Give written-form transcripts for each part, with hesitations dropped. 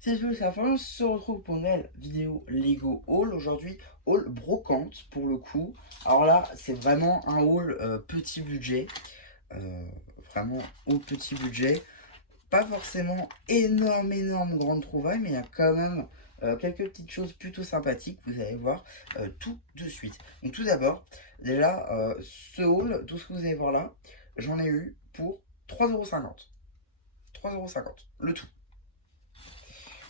C'est tout, ça fait, on se retrouve pour une nouvelle vidéo Lego haul. Aujourd'hui, haul brocante pour le coup. Alors là, c'est vraiment un haul petit budget. Euh, Vraiment au petit budget. Pas forcément énorme grande trouvaille, mais il y a quand même quelques petites choses plutôt sympathiques. Vous allez voir tout de suite. Donc tout d'abord, déjà, ce haul, tout ce que vous allez voir là, j'en ai eu pour 3,50 €. 3,50 € le tout.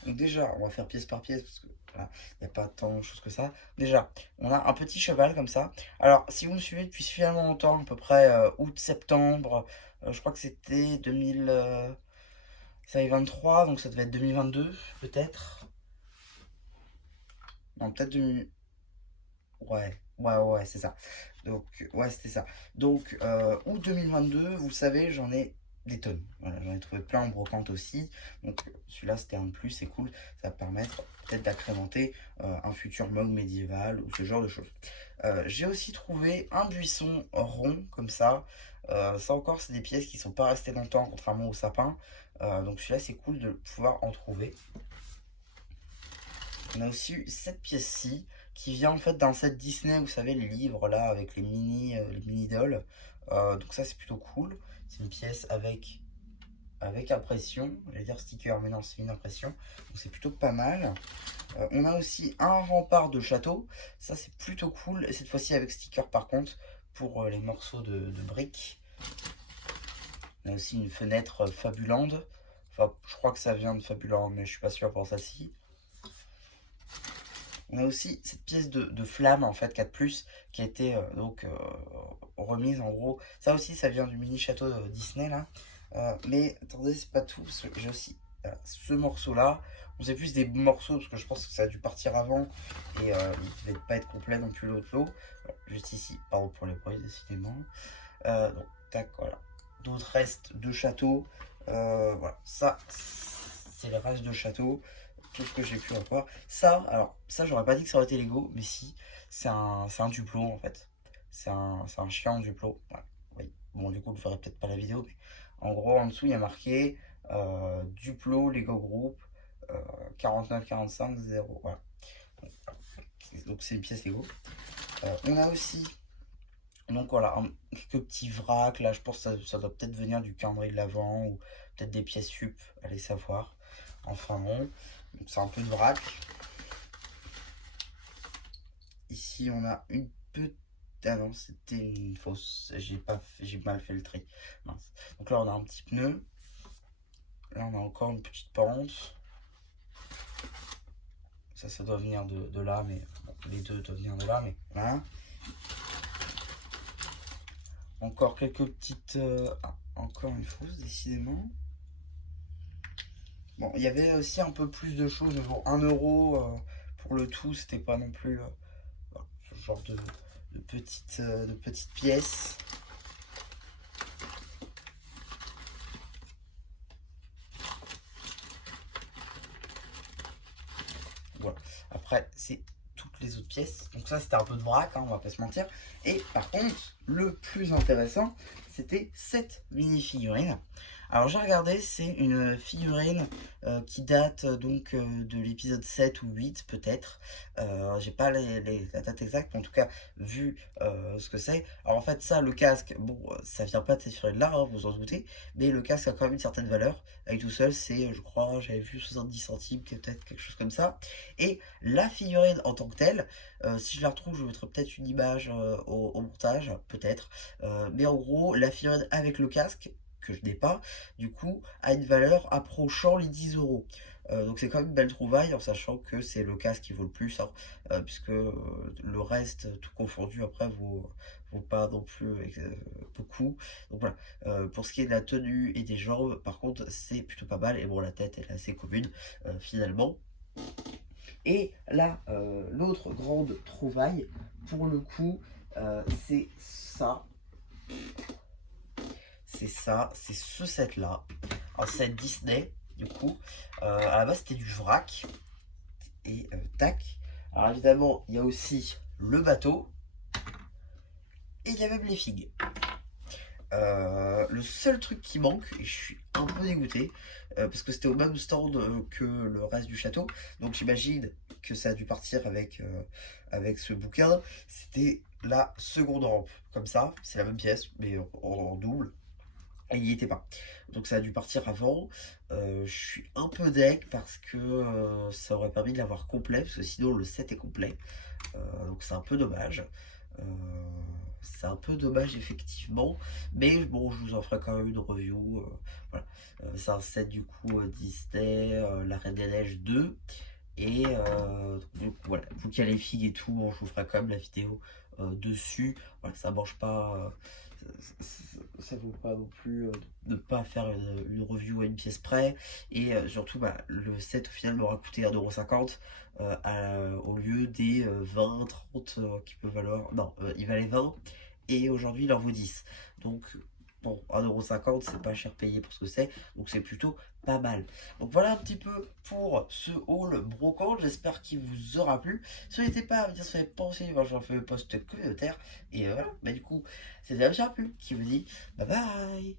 Donc déjà, on va faire pièce par pièce parce que voilà, il n'y a pas tant de choses que ça. Déjà, on a un petit cheval comme ça. Alors, si vous me suivez depuis suffisamment longtemps, à peu près août-septembre, je crois que c'était 2000, ça y est 23, donc ça devait être 2022 peut-être. Non, peut-être 2000. Ouais, c'est ça. Donc, ouais, c'était ça. Donc, août 2022, vous savez, j'en ai des tonnes. Voilà, j'en ai trouvé plein en brocante aussi. Donc, celui-là, c'était un de plus, c'est cool. Ça va permettre peut-être d'accrémenter un futur mug médiéval ou ce genre de choses. J'ai aussi trouvé un buisson rond, comme ça. Ça encore, c'est des pièces qui sont pas restées longtemps, contrairement au sapin. Donc, celui-là, c'est cool de pouvoir en trouver. On a aussi eu cette pièce-ci qui vient en fait d'un set Disney, vous savez, les livres là avec les mini dolls. Donc ça c'est plutôt cool. C'est une pièce avec impression, j'allais dire sticker, mais non, c'est une impression. Donc c'est plutôt pas mal. On a aussi un rempart de château. Ça c'est plutôt cool. Et cette fois-ci avec sticker par contre pour les morceaux de briques. On a aussi une fenêtre Fabuland. Enfin, je crois que ça vient de Fabuland, mais je suis pas sûr pour celle-ci. On a aussi cette pièce de flamme en fait 4+, qui a été remise en gros. Ça aussi ça vient du mini château Disney là. Mais attendez, c'est pas tout, parce que j'ai aussi ce morceau là. On sait plus des morceaux parce que je pense que ça a dû partir avant et il devait pas être complet non plus l'autre lot. Voilà, juste ici, pardon pour les bruits décidément. Donc tac, voilà. D'autres restes de château. Voilà, ça c'est les restes de château. Tout ce que j'ai pu avoir. Ça, alors, ça, j'aurais pas dit que ça aurait été Lego, mais si, c'est un Duplo en fait. C'est un chien en Duplo. Ouais, oui. Bon, du coup, vous verrez peut-être pas la vidéo, mais en gros, en dessous, il y a marqué Duplo Lego Group 4945 0. Voilà. Donc, c'est une pièce Lego. On a aussi, donc voilà, quelques petits vracs. Là, je pense que ça doit peut-être venir du calendrier de l'Avent ou peut-être des pièces sup, allez savoir. Enfin bon. Donc c'est un peu de vrac. Ici on a une petite... Ah non, c'était une fausse. J'ai mal fait le tri. Mince. Donc là on a un petit pneu. Là on a encore une petite pente. Ça doit venir de là, mais bon, les deux doivent venir de là, mais voilà. Encore quelques petites... encore une fausse, décidément. Bon, il y avait aussi un peu plus de choses, mais bon, 1 € pour le tout, c'était pas non plus voilà, ce genre de petites pièces. Voilà. Après, c'est toutes les autres pièces. Donc ça, c'était un peu de vrac, hein, on va pas se mentir. Et par contre, le plus intéressant, c'était cette mini-figurine. Alors j'ai regardé, c'est une figurine qui date donc de l'épisode 7 ou 8 peut-être. J'ai pas la date exacte, mais en tout cas, vu ce que c'est. Alors en fait, ça, le casque, bon, ça vient pas de cette figurine-là, hein, vous en doutez. Mais le casque a quand même une certaine valeur. Avec tout seul, c'est, je crois, j'avais vu 70 centimes, peut-être quelque chose comme ça. Et la figurine en tant que telle, si je la retrouve, je mettrai peut-être une image au montage, peut-être. Mais en gros, la figurine avec le casque, que je n'ai pas, du coup, a une valeur approchant les 10 euros. Donc c'est quand même une belle trouvaille, en sachant que c'est le casque qui vaut le plus, hein, puisque le reste, tout confondu, après, vaut pas non plus beaucoup. Donc voilà, pour ce qui est de la tenue et des jambes, par contre, c'est plutôt pas mal. Et bon, la tête, elle est assez commune, finalement. Et là, l'autre grande trouvaille, pour le coup, c'est ça. C'est ce set-là. Un set Disney, du coup. À la base, c'était du vrac. Et tac. Alors évidemment, il y a aussi le bateau. Et il y a même les figues. Le seul truc qui manque, et je suis un peu dégoûté, parce que c'était au même stand que le reste du château, donc j'imagine que ça a dû partir avec ce bouquin, c'était la seconde rampe, comme ça, c'est la même pièce, mais en double, et il n'y était pas. Donc ça a dû partir avant. Je suis un peu deg parce que ça aurait permis de l'avoir complet, parce que sinon le set est complet. Donc c'est un peu dommage. Euh, c'est un peu dommage effectivement, mais bon, je vous en ferai quand même une review. Voilà. C'est un set du coup Disney, La Reine des Neiges 2. Et donc, voilà, vous qui avez les figues et tout, bon, je vous ferai quand même la vidéo dessus. Voilà, ça mange pas. Ça vaut pas non plus de pas faire une review à une pièce près. Et surtout, bah, le set au final m'aura coûté 1,50 au lieu des 20, 30 qui peut valoir. Non, il valait 20 et aujourd'hui il en vaut 10. Donc, bon, 1,50 c'est pas cher payé pour ce que c'est. Donc, c'est plutôt pas mal. Donc, voilà un petit peu pour ce haul brocante. J'espère qu'il vous aura plu. Si vous n'êtes pas à me dire ce que vous avez pensé, moi j'en fais un post communautaire. Et voilà, bah, du coup, c'était un Pu qui vous dit bye bye.